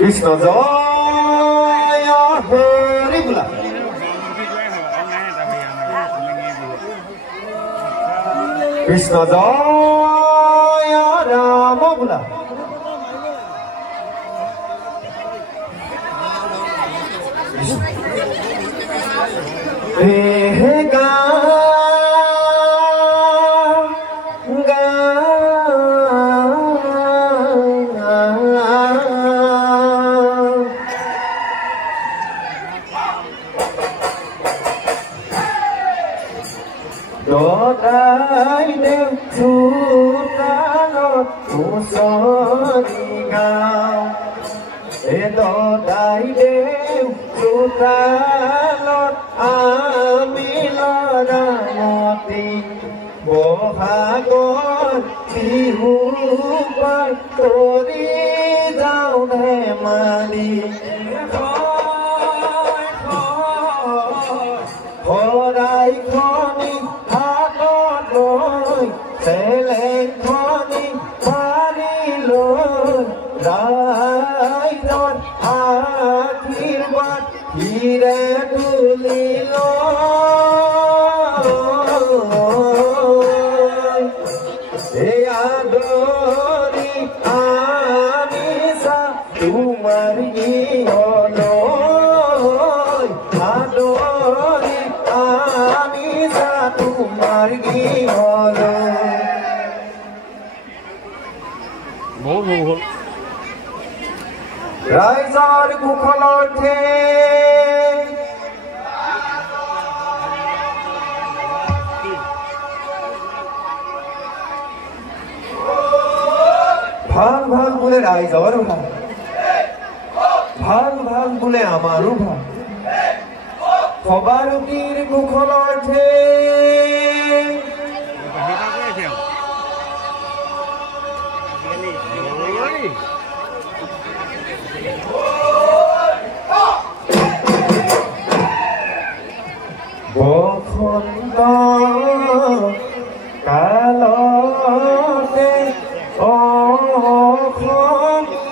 Krishna Jaya Hari Bola. Krishna Jaya Rama Bola. Raizar Kukhalote Bhag bhag bole Raizar bhag Bhag bhag bole Amaru bhag Khobarutir Kukhalote Bokhonda kalote okhonti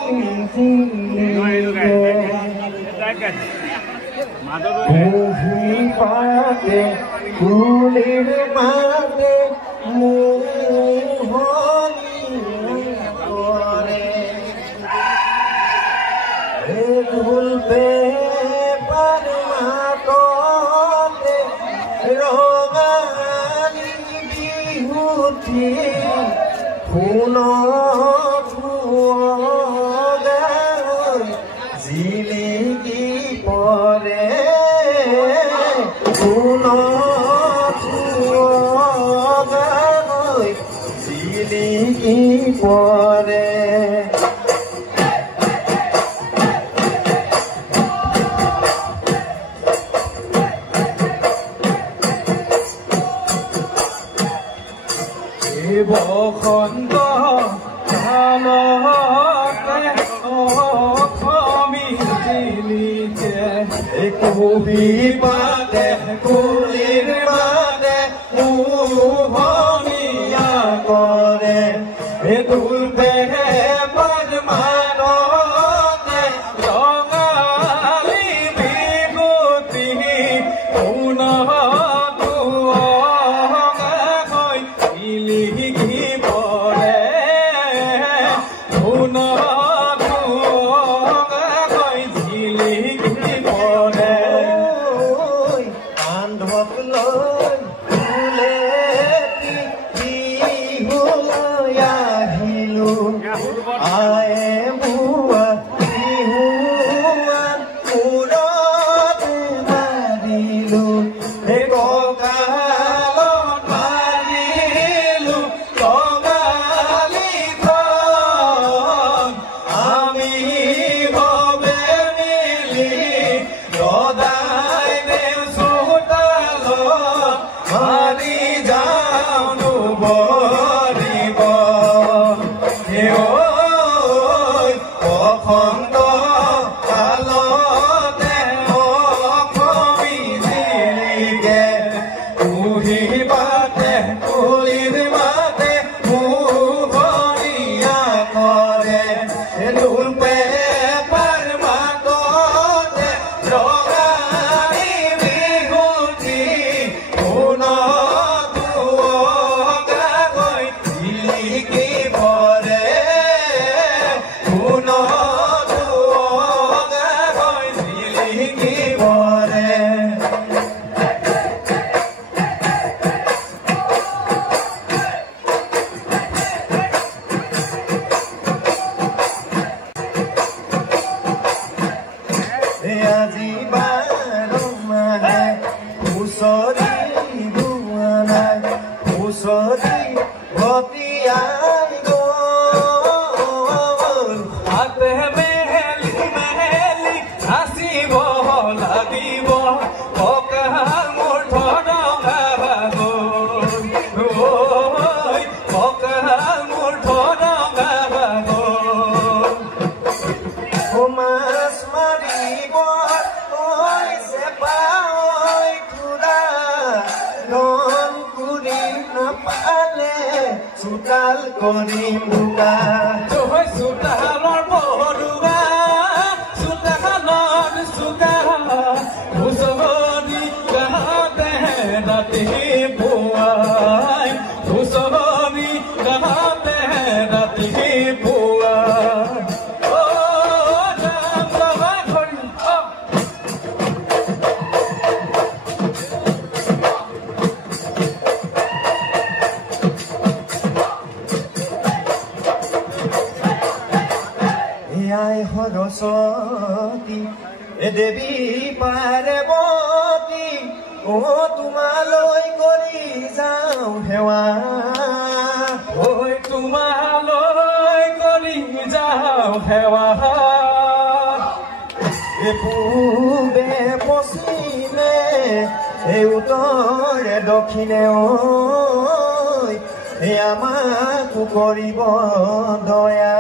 Kuhi pate kulir mate muhoni kore Dhulpe Bokhonda kalote okhomite Kuhi pate kulir mate muhoni দুলবে পারমানতে Rongali বিভূতি পুনঃ দুৱঙাকৈ জিলিকি পৰে পুনঃ দুৱঙাকৈ জিলিকি পৰে কান্ধত লৈ আয়ে বুয়া বিহুৱান মূৰত মাৰিলো হে কঁকালত মাৰিলো কঙালীখন আমি গবে মিলি সদায় দেও চোতালত মাৰি যাওঁ নুবৰিব বসন্ত কালতে অসমী জিলিকে কুহি পাতে কুলিৰ মাতে মোহনীয়া কৰে দুলবে পাৰমানতে ৰঙালী বিভূতি পুনঃ দুৱঙাকৈ জিলিকি পৰে আজি 12 মাহে হুঁচৰি গোৱা নাই হুঁচৰি ভটিয়াই গ'ল হাতে মেলি মেলি নাচিব লাগিব কঁকাল মোৰ ধনঙা ভাগৰ কঁকাল মোৰ ধনঙা ভাগৰ মাছ মাৰিব কৈছে পাৱৈ খুৰা ধন কৰি নাপালে চোতাল কৰিম বোকা চোতালৰ বৰুৱা চোতালত চোকা হুঁচৰি গাওঁতে ৰাতি পুৱাই হুঁচৰি গাওঁতে ৰাতি পুৱাই আই সৰস্বতী দেৱী পাৰ্বতী তোমালৈ কৰি যাওঁ সেৱা তোমালৈ কৰি যাওঁ সেৱা পূবে পশ্চিমে উত্তৰে দক্ষিণে আমাকো কৰিব দয়া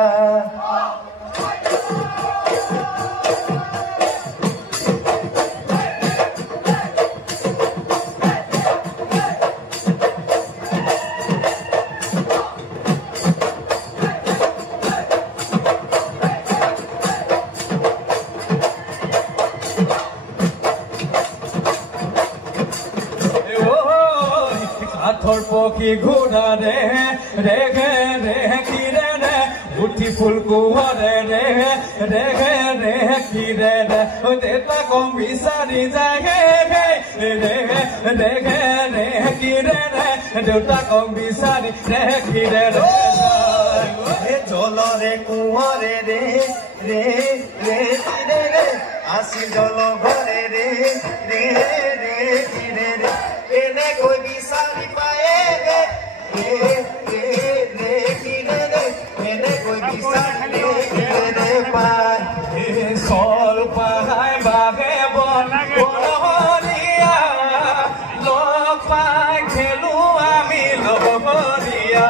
কাঠৰ পক্ষী ঘোঁৰা ৰে ৰেগে ৰে কিৰে ৰে উঠি ফুল কোঁৱৰে ৰে ৰেগে ৰে কিৰে ৰে দেউতা কম বিচাৰি যায় ৰেগে ৰেগে ৰে কিৰে ৰে দেউতা কম বিচাৰি ৰে কিৰে ৰে জলৰে কোঁৱৰে ৰে ৰে ৰে কিৰে ৰে আছিল জল ঘৰে ৰে ৰে ৰে কিৰে ৰে এনেকৈ বিচাৰি পায়ে এনেকৈ বিচাৰি পায় চল পাই বাঘে বনহৰীয়া লগ পাই খেলো আমি লগৰীয়া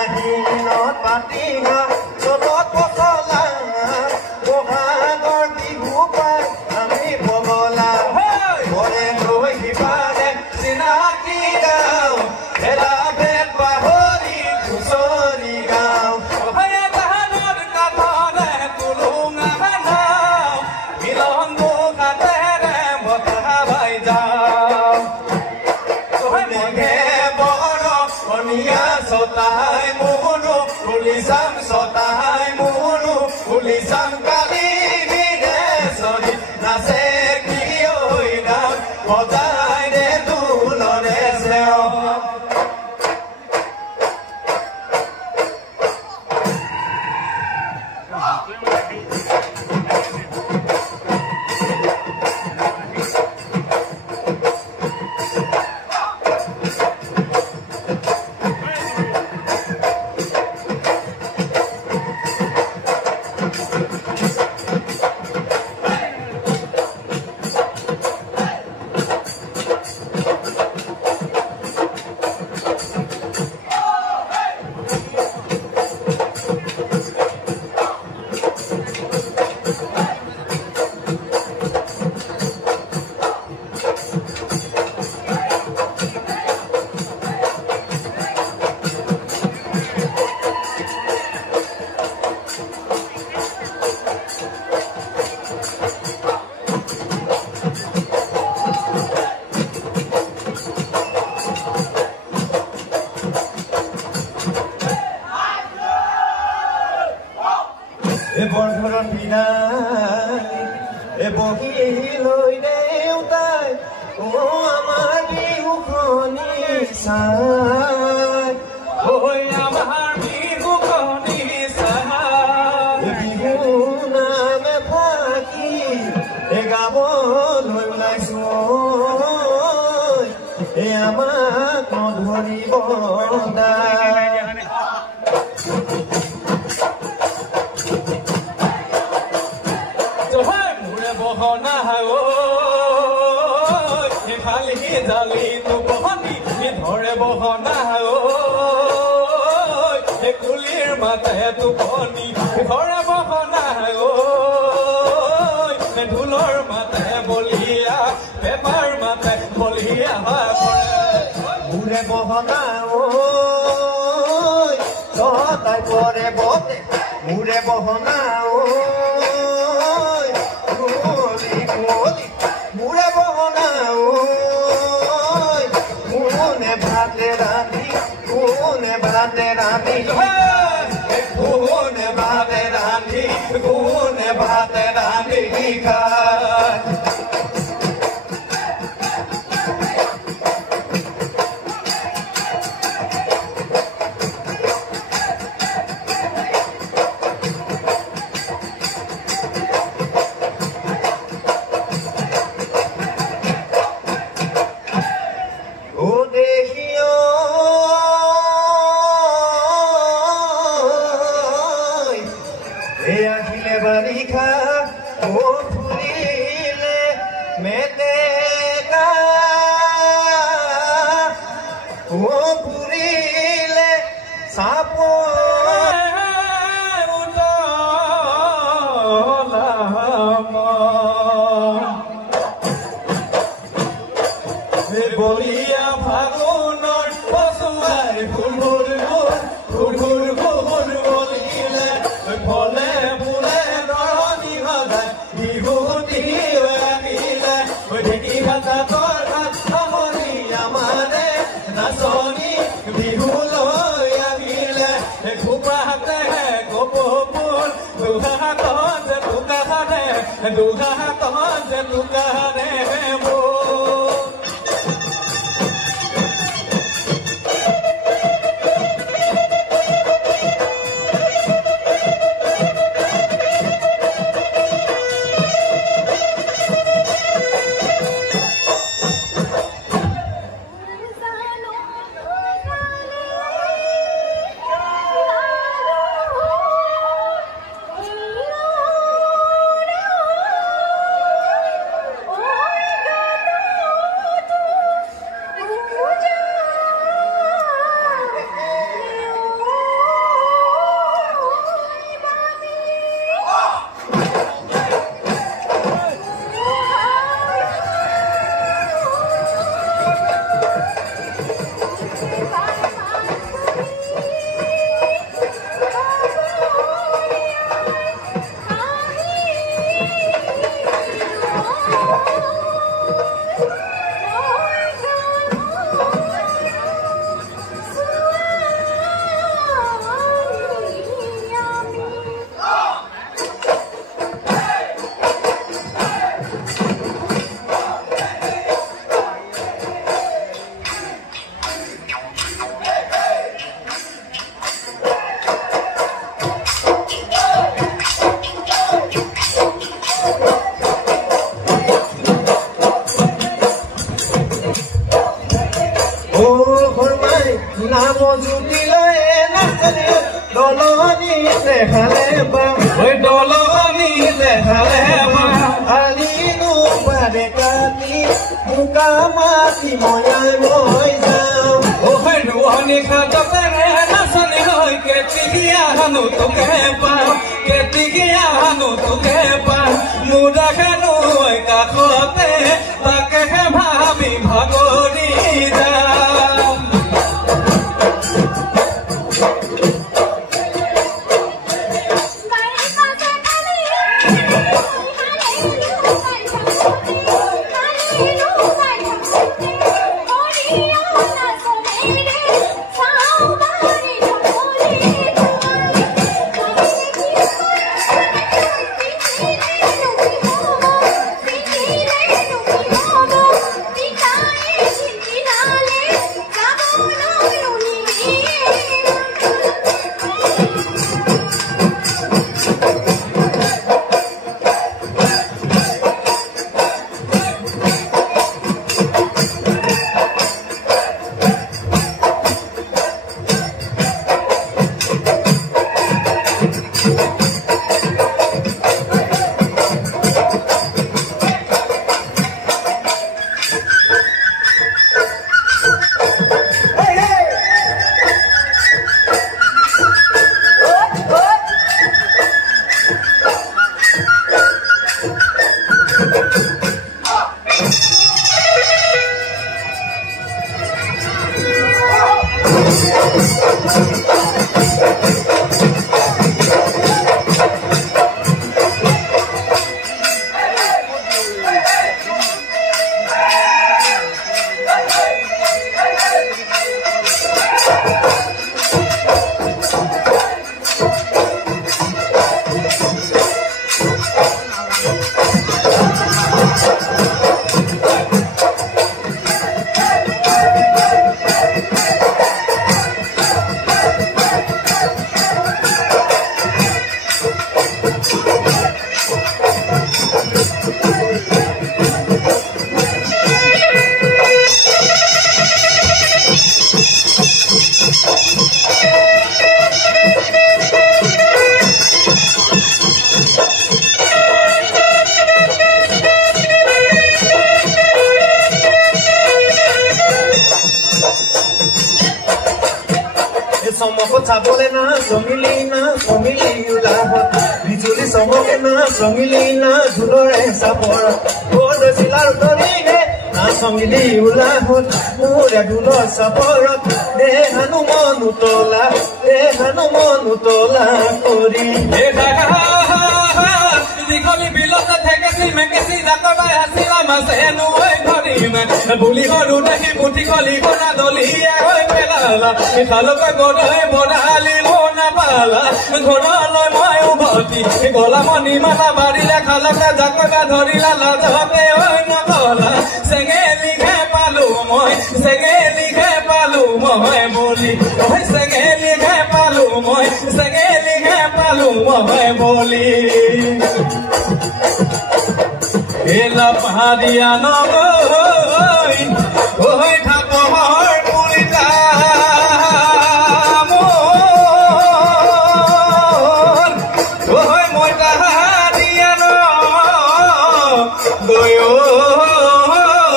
আহিনত পাতি চলত পচলা বহাগৰ বিহু পাই আমি বগলা ঘৰে লৈ সিপাৰে চিনাকি গাঁও ভেলা ভেলা Sonia sotai munu ulisam sotai munu ulisam kali vide soni nase kiyoina motai de tulore seo বন্ধুৰণ বিনাই বহি লৈ দেউতাই আমাৰ বিহুখনি চাই আমাৰ বিহুখনি চাই বিহু নামে ফাকি গাবলৈ ওলাইছো আমাক নধৰিব বহনা খালি জালি তো বহনি ধৰে বহনা কুলিৰ মাতে টোপনি ধৰে বহনা ঢোলৰ মাতে বলিয়া পেপাৰ মাতে বলিয়া ঘূৰে বহনা তাই পৰে বতে ঘূৰে বহনা মুড়ে বহনা কোনে ভাতে রাঁধি কোনে ভাতে রাঁধি কোনে ভাতে রাঁধি কোনে ভাতে রাঁধি খায় বারিখা ও ফুরিলে মেতেকা ও ফুরিলে সাপ বলিয়া ফাগুনৰ পচুৱাই ফুলুৰ ফুলুৰ ফুলুৰ বলিলে ফলে ফুলে নৰনি সদায় বিহুতি আহিলে ঢেকি ভাতা তৰাত সামৰি আমাৰে নাচনি বিহু লৈ আহিলে খোপাতে কপৌফুল দুহাতত দুকাহাৰে দুহাতত দুকাহাৰে নাম জুতি লৈ নাচনি দলনি দেখালে বা ওই দলনি দেখালে আলিনো পাৰে কাটি মুকা মাতি ময়াই মই যাওঁ ওই ৰোহনি খাটতে নাচনি হৈ কেতিয়া হানো তোকে পাওঁ কেতিয়া হানো তোকে পাওঁ মুদা খানো কাষতে তাকেহে ভাবি ভাগৰি যাওঁ Somoko tabole na somili ulahot bijuli somoko na somili na dhulore sapora odo silar torine na somili ulahot mure dhulor sapora de hanuman utola kori দীঘলী বিলত ঠেকেছি মেকেছি জাকবাই আছিলা মাছে নুই ধৰিমে বুলি সৰু দেখি পুঠি খলি কণা দলিয়াই হৈ পেলালা ইফালকৈ গৰৈ বনালি লোনা পালা ঘৰলৈ মই উভতি গলা মণি মালা বাৰিলে খালকে জাকবা ধৰিলা লাজতে হৈ নকলা চেঙেলিহে পালো মই বুলি চেঙেলিহে পালো মই বুলি এলা পাহাৰিয়া নগৈ ঐ ঠাপহৰ পুৰিতা মোৰ ঐ মই তাহাৰিয়া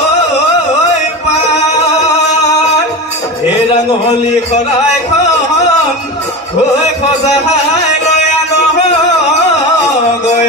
নগৈ পাৰ এই ৰাঙলী শৰাইখন ঐ সজাই লৈ আন গৈ